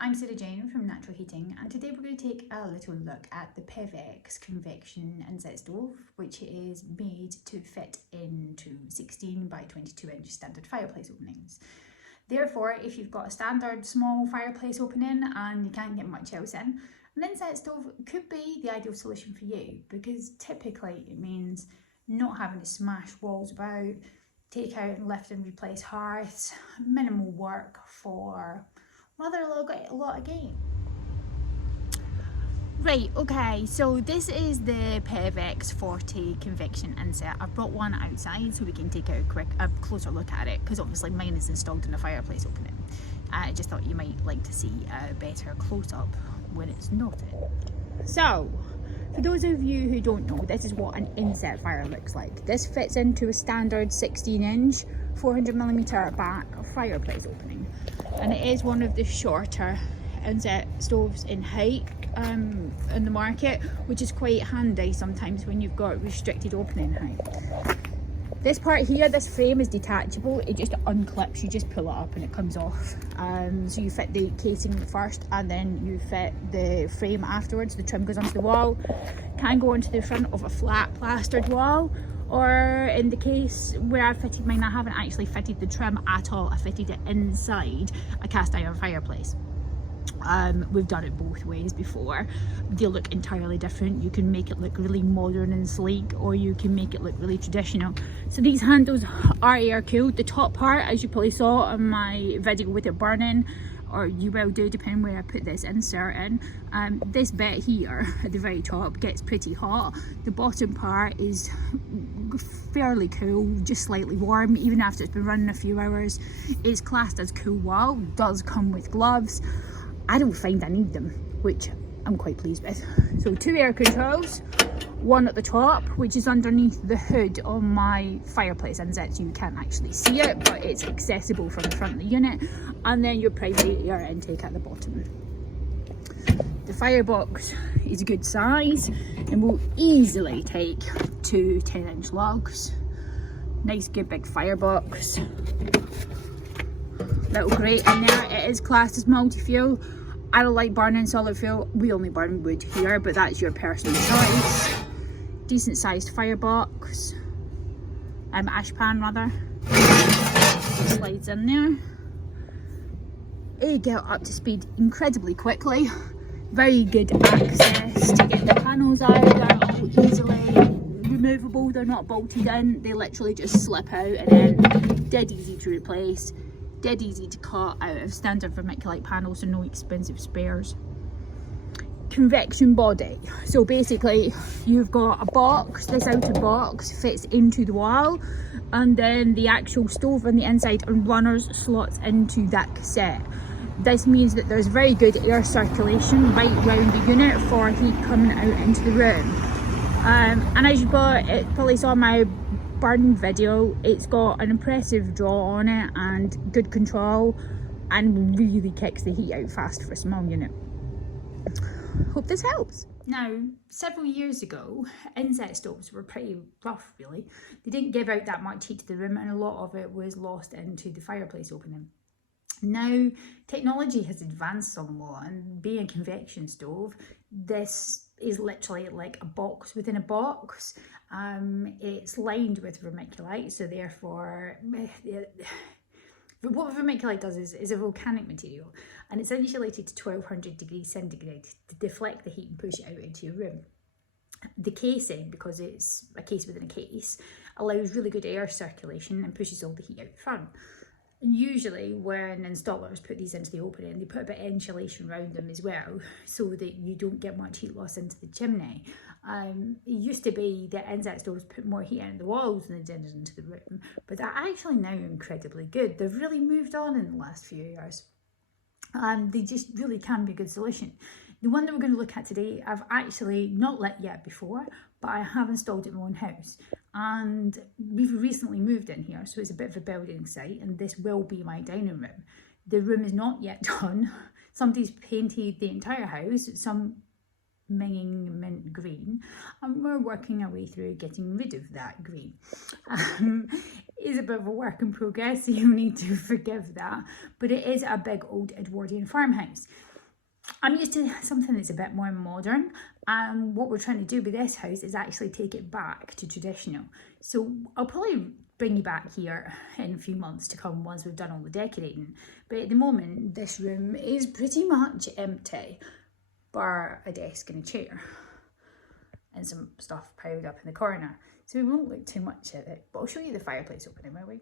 I'm Sarah Jane from Natural Heating, and today we're going to take a little look at the PEVEX Convection Inset stove, which is made to fit into 16 by 22 inch standard fireplace openings. Therefore, if you've got a standard small fireplace opening and you can't get much else in, an inset stove could be the ideal solution for you, because typically it means not having to smash walls about, take out and lift and replace hearths, minimal work for rather a lot of gain. Right, okay, so this is the PEVEX 40 Convection Inset. I've brought one outside so we can take a closer look at it, because obviously mine is installed in a fireplace opening. I just thought you might like to see a better close-up when it's not in. So, for those of you who don't know, this is what an inset fire looks like. This fits into a standard 16 inch 400mm back fireplace opening, and it is one of the shorter inset stoves in height in the market, which is quite handy sometimes when you've got restricted opening height. This part here, this frame is detachable. It just unclips, you just pull it up and it comes off. So you fit the casing first and then you fit the frame afterwards. The trim goes onto the wall, can go onto the front of a flat plastered wall, or in the case where I fitted mine, I haven't actually fitted the trim at all. I fitted it inside a cast iron fireplace. We've done it both ways before. They look entirely different. You can make it look really modern and sleek, or you can make it look really traditional. So these handles are air cooled. The top part, as you probably saw on my video with it burning, or you will do depending where I put this insert in, this bit here at the very top gets pretty hot. The bottom part is fairly cool, just slightly warm, even after it's been running a few hours. It's classed as cool wall, does come with gloves. I don't find I need them, which I'm quite pleased with. So 2 air controls, one at the top, which is underneath the hood on my fireplace inset, so you can't actually see it, but it's accessible from the front of the unit, and then your private air intake at the bottom. The firebox is a good size and will easily take 2 10-inch logs. Nice good big firebox. Little grate in there. It is classed as multi-fuel. I don't like burning solid fuel. We only burn wood here, but that's your personal choice. Decent sized firebox. Ash pan rather. Slides in there. You get up to speed incredibly quickly. Very good access to get the panels out. They're all easily removable. They're not bolted in. They literally just slip out, and then dead easy to replace. Dead easy to cut out of standard vermiculite panels, so no expensive spares. Convection body. So basically you've got a box. This outer box fits into the wall, and then the actual stove on the inside and runners slots into that cassette. This means that there's very good air circulation right round the unit for heat coming out into the room. And as you probably saw my burn video, it's got an impressive draw on it and good control, and really kicks the heat out fast for a small unit. Hope this helps. Now, several years ago, inset stoves were pretty rough really. They didn't give out that much heat to the room, and a lot of it was lost into the fireplace opening. Now, technology has advanced somewhat, and being a convection stove, this is literally like a box within a box. It's lined with vermiculite, so therefore what vermiculite does is a volcanic material, and it's insulated to 1200 degrees centigrade to deflect the heat and push it out into your room. The casing, because it's a case within a case, allows really good air circulation and pushes all the heat out front. And usually when installers put these into the opening, they put a bit of insulation around them as well, so that you don't get much heat loss into the chimney. It used to be that inset stoves put more heat into the walls than they did into the room, but they're actually now incredibly good. They've really moved on in the last few years, and they just really can be a good solution. The one that we're going to look at today, I've actually not lit yet before, but I have installed it in my own house, and we've recently moved in here, so it's a bit of a building site, and this will be my dining room. The room is not yet done. Somebody's painted the entire house, some minging mint green, and we're working our way through getting rid of that green. is a bit of a work in progress, so you'll need to forgive that. But it is a big old Edwardian farmhouse. I'm used to something that's a bit more modern, and what we're trying to do with this house is actually take it back to traditional. So I'll probably bring you back here in a few months to come once we've done all the decorating. But at the moment, this room is pretty much empty, bar a desk and a chair and some stuff piled up in the corner. So we won't look too much at it, but I'll show you the fireplace opening, will we?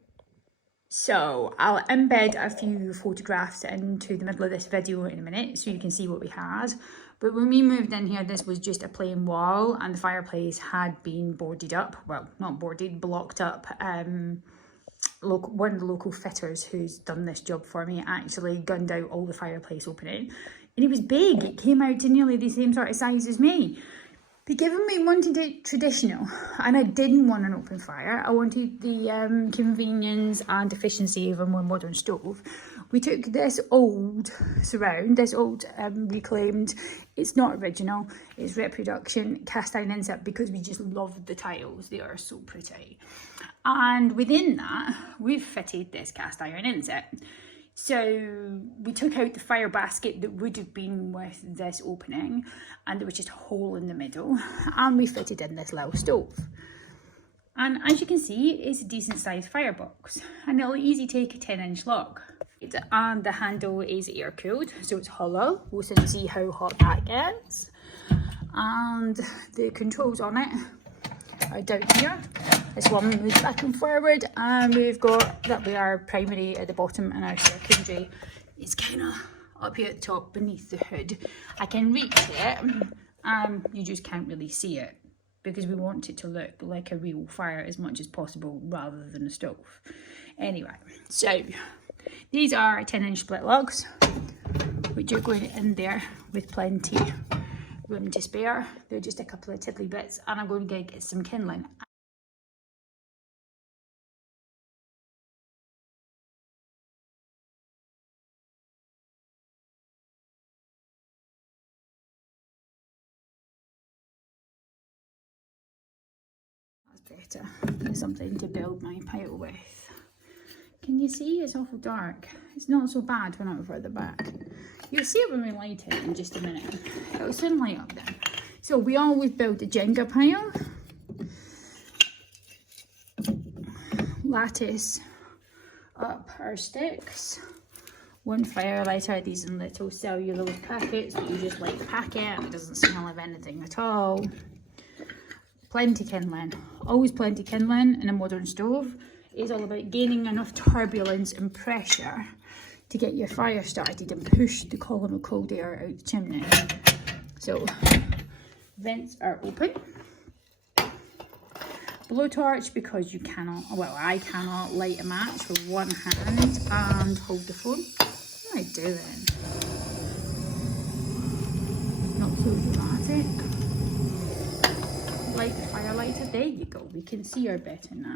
So I'll embed a few photographs into the middle of this video in a minute so you can see what we had. But when we moved in here, this was just a plain wall, and the fireplace had been boarded up. Well, not boarded, blocked up. One of the local fitters who's done this job for me actually gunned out all the fireplace opening. And it was big. It came out to nearly the same sort of size as me. But given we wanted it traditional, and I didn't want an open fire, I wanted the convenience and efficiency of a more modern stove, we took this old surround, this old reclaimed, it's not original, it's reproduction, cast iron inset, because we just love the tiles, they are so pretty. And within that, we've fitted this cast iron inset. So we took out the fire basket that would have been with this opening, and there was just a hole in the middle, and we fitted in this little stove. And as you can see, it's a decent sized firebox, and it'll easily take a 10-inch lock. And the handle is air cooled, so it's hollow. We'll soon see how hot that gets. And the controls on it are down here. This one moves back and forward, and we've got that we are primary at the bottom and our secondary is kind of up here at the top beneath the hood. I can reach it, you just can't really see it because we want it to look like a real fire as much as possible rather than a stove. Anyway, so these are 10-inch split logs, which are going in there with plenty room to spare. They're just a couple of tiddly bits, and I'm going to get some kindling. That's better. There's something to build my pile with. Can you see? It's awful dark. It's not so bad when I'm further back. You'll see it when we light it in just a minute. It'll soon light up then. So we always build a Jenga pile. Lattice up our sticks. One fire lighter, these in little cellulose packets that you just like pack it. It doesn't smell of anything at all. Plenty kindling. Always plenty kindling in a modern stove. It's all about gaining enough turbulence and pressure to get your fire started and push the column of cold air out the chimney. So, vents are open. Blowtorch, because you cannot, well, I cannot light a match with one hand and hold the phone. What am I doing? Not so dramatic. Light the fire lighter. There you go. We can see her better now.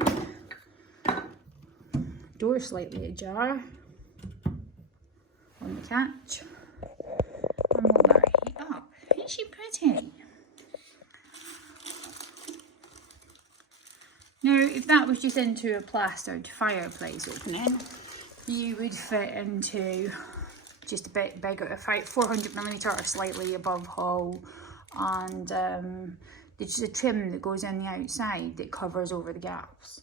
Door slightly ajar on the catch, and we'll let her heat up. Isn't she pretty? Now, if that was just into a plastered fireplace opening, you would fit into just a bit bigger, a 400mm or slightly above hull, and there's a trim that goes on the outside that covers over the gaps.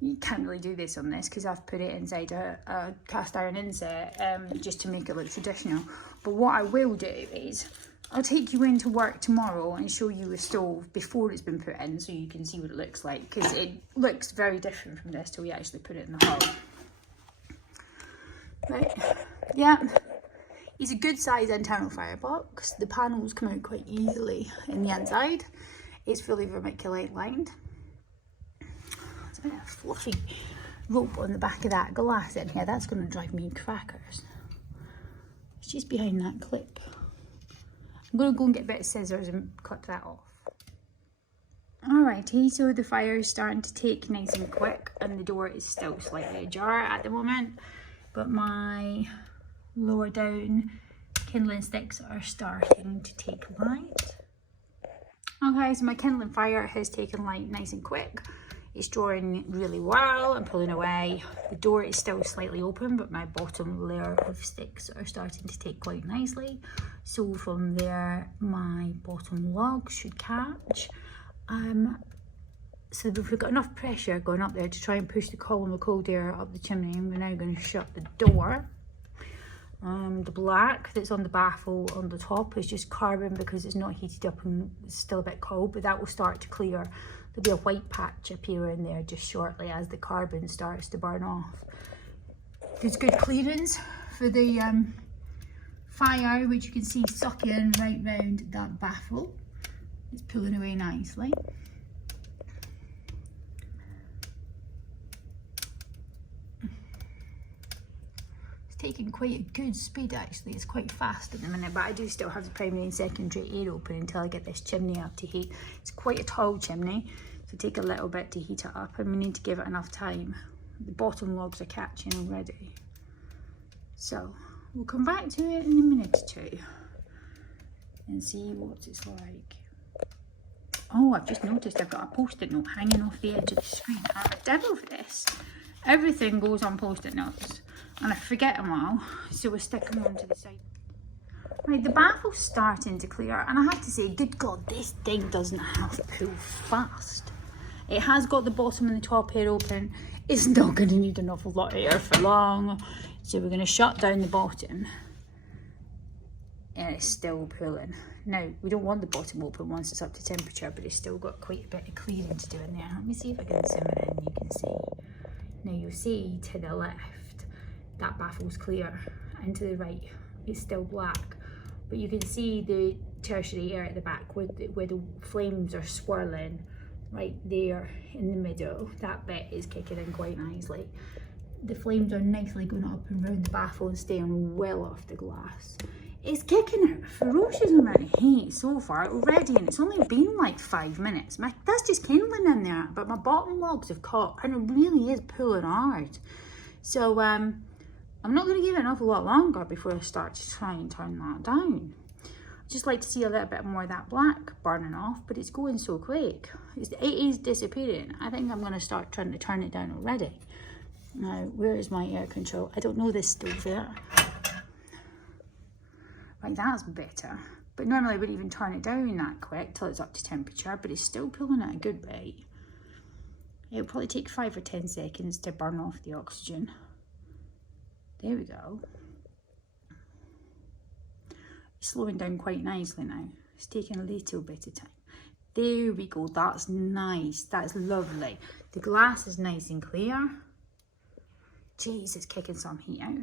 You can't really do this on this because I've put it inside a cast iron inset just to make it look traditional. But what I will do is I'll take you into work tomorrow and show you a stove before it's been put in so you can see what it looks like, because it looks very different from this till we actually put it in the hull. Right, yeah, it's a good size internal firebox. The panels come out quite easily in the inside. It's fully vermiculite lined. There's a bit of fluffy rope on the back of that glass in here. That's going to drive me crackers. It's just behind that clip. I'm going to go and get a bit of scissors and clip that off. Alrighty, so the fire is starting to take nice and quick, and the door is still slightly ajar at the moment, but my lower down kindling sticks are starting to take light. Okay, so my kindling fire has taken light nice and quick. It's drawing really well and pulling away. The door is still slightly open, but my bottom layer of sticks are starting to take quite nicely. So from there, my bottom log should catch. So we've got enough pressure going up there to try and push the column of cold air up the chimney. And we're now going to shut the door. The black that's on the baffle on the top is just carbon because it's not heated up and it's still a bit cold, but that will start to clear. There'll be a white patch appearing there just shortly as the carbon starts to burn off. There's good clearance for the fire, which you can see sucking right round that baffle. It's pulling away nicely. Taking quite a good speed actually. It's quite fast at the minute, but I do still have the primary and secondary air open until I get this chimney up to heat. It's quite a tall chimney, so take a little bit to heat it up, and we need to give it enough time. The bottom logs are catching already, so we'll come back to it in a minute or two and see what it's like. Oh, I've just noticed I've got a post-it note hanging off the edge of the screen. I'm a devil for this. Everything goes on post-it notes and I forget them all, so we'll stick them on to the side. Right, the baffle's starting to clear, and I have to say, good God, this thing doesn't have to pull fast. It has got the bottom and the top air open. It's not going to need an awful lot of air for long, so we're going to shut down the bottom, and it's still pulling. Now, we don't want the bottom open once it's up to temperature, but it's still got quite a bit of clearing to do in there. Let me see if I can zoom in, you can see. Now you'll see to the left, that baffle's clear, and to the right, it's still black. But you can see the tertiary air at the back where the flames are swirling right there in the middle. That bit is kicking in quite nicely. The flames are nicely going up and round the baffle and staying well off the glass. It's kicking out a ferocious amount of heat so far already, and it's only been like 5 minutes. That's just kindling in there, but my bottom logs have caught, and it really is pulling hard. So I'm not going to give it an awful lot longer before I start to try and turn that down. I'd just like to see a little bit more of that black burning off, but it's going so quick. It is disappearing. I think I'm going to start trying to turn it down already. Now, where is my air control? I don't know this stove there. Right, that's better. But normally I wouldn't even turn it down that quick till it's up to temperature, but it's still pulling at a good rate. It'll probably take 5 or 10 seconds to burn off the oxygen. There we go. It's slowing down quite nicely now. It's taking a little bit of time. There we go, that's nice, that's lovely. The glass is nice and clear. Jeez, it's kicking some heat out.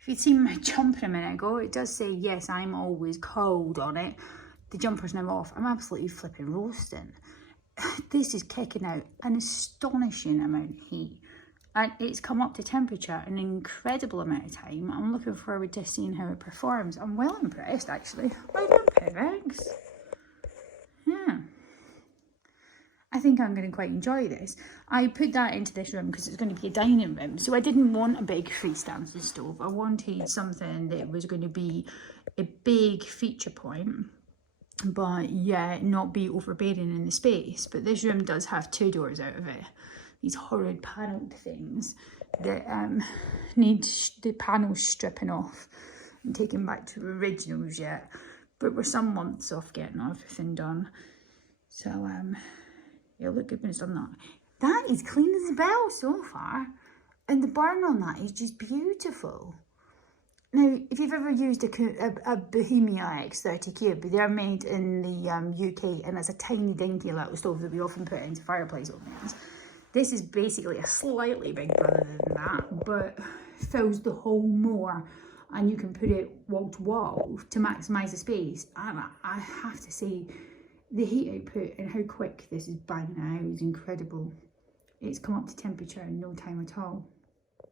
If you'd seen my jumper a minute ago, it does say, yes, I'm always cold on it. The jumper's now off. I'm absolutely flipping roasting. This is kicking out an astonishing amount of heat. And it's come up to temperature an incredible amount of time. I'm looking forward to seeing how it performs. I'm well impressed, actually. Well done, PEVEX. Yeah. I think I'm going to quite enjoy this. I put that into this room because it's going to be a dining room. So I didn't want a big freestanding stove. I wanted something that was going to be a big feature point, but yeah, not be overbearing in the space. But this room does have 2 doors out of it. These horrid panelled things that need the panels stripping off and taken back to originals yet. But we're some months off getting everything done. So it'll look good when it's done that. That is clean as a bell so far. And the burn on that is just beautiful. Now, if you've ever used a Bohemia X30 Cube, they're made in the UK, and it's a tiny dinky little stove that we often put into fireplace openings. This is basically a slightly big brother than that, but fills the hole more, and you can put it wall to wall to maximise the space. And I have to say, the heat output and how quick this is banging out is incredible. It's come up to temperature in no time at all.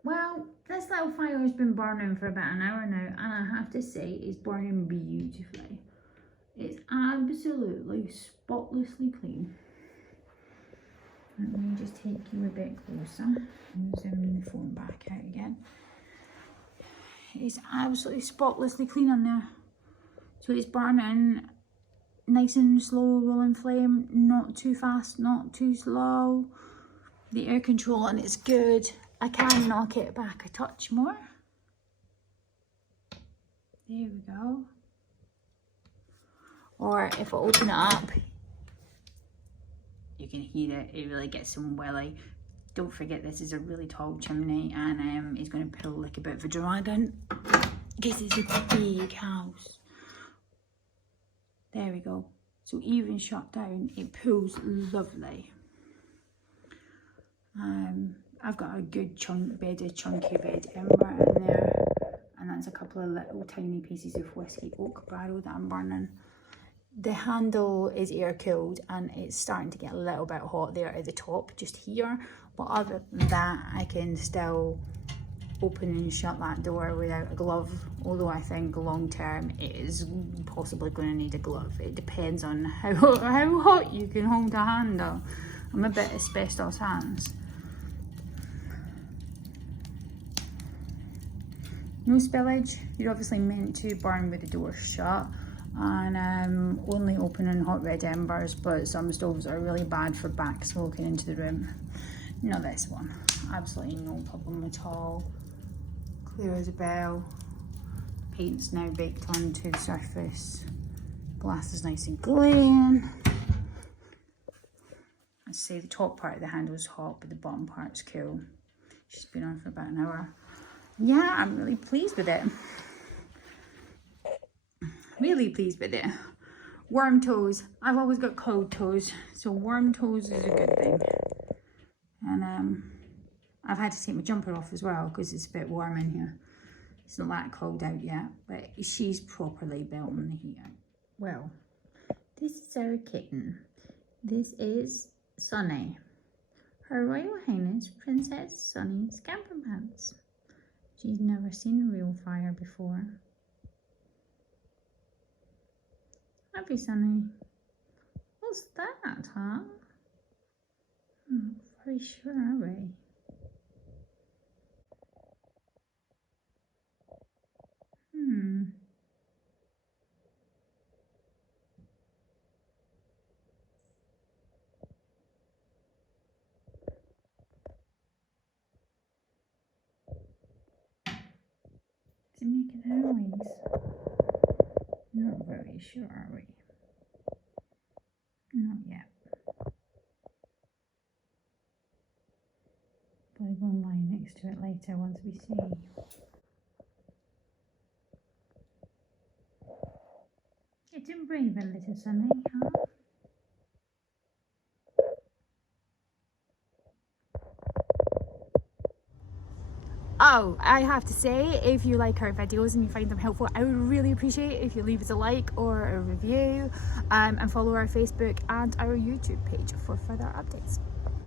Well, this little fire has been burning for about an hour now, and I have to say it's burning beautifully. It's absolutely spotlessly clean. Let me just take you a bit closer and zoom the phone back out again. It's absolutely spotlessly clean on there. So it's burning nice and slow rolling flame, not too fast, not too slow. The air control on it's good. I can knock it back a touch more. There we go. Or if I open it up, you can hear it. It really gets some welly. Don't forget this is a really tall chimney, and it's going to pull like a bit of a dragon because it's a big house. There we go. So even shut down, it pulls lovely. I've got a good chunky red ember in there, and that's a couple of little tiny pieces of whiskey oak barrel that I'm burning. The handle is air cooled and it's starting to get a little bit hot there at the top, just here. But other than that, I can still open and shut that door without a glove. Although I think long term it is possibly going to need a glove. It depends on how hot you can hold a handle. I'm a bit asbestos hands. No spillage. You're obviously meant to burn with the door shut, and only open on hot red embers, but some stoves are really bad for back smoking into the room. Not this one. Absolutely no problem at all. Clear as a bell. Paint's now baked onto the surface. Glass is nice and clean. I'd say the top part of the handle is hot, but the bottom part's cool. She's been on for about an hour. Yeah, I'm really pleased with it. Really pleased with it. Warm toes. I've always got cold toes, so warm toes is a good thing. And I've had to take my jumper off as well because it's a bit warm in here. It's not that cold out yet, but she's properly built on the heater. Well, this is our kitten. This is Sunny. Her Royal Highness Princess Sunny Scamperpants. She's never seen real fire before. Have you, Sunny? What's that, huh? I'm not very sure, are we? Is it making a noise? Not very sure, are we? Not yet. But I will lie next to it later once we see. Getting brave a little, Sunny, huh? Oh, I have to say, if you like our videos and you find them helpful, I would really appreciate it if you leave us a like or a review, and follow our Facebook and our YouTube page for further updates.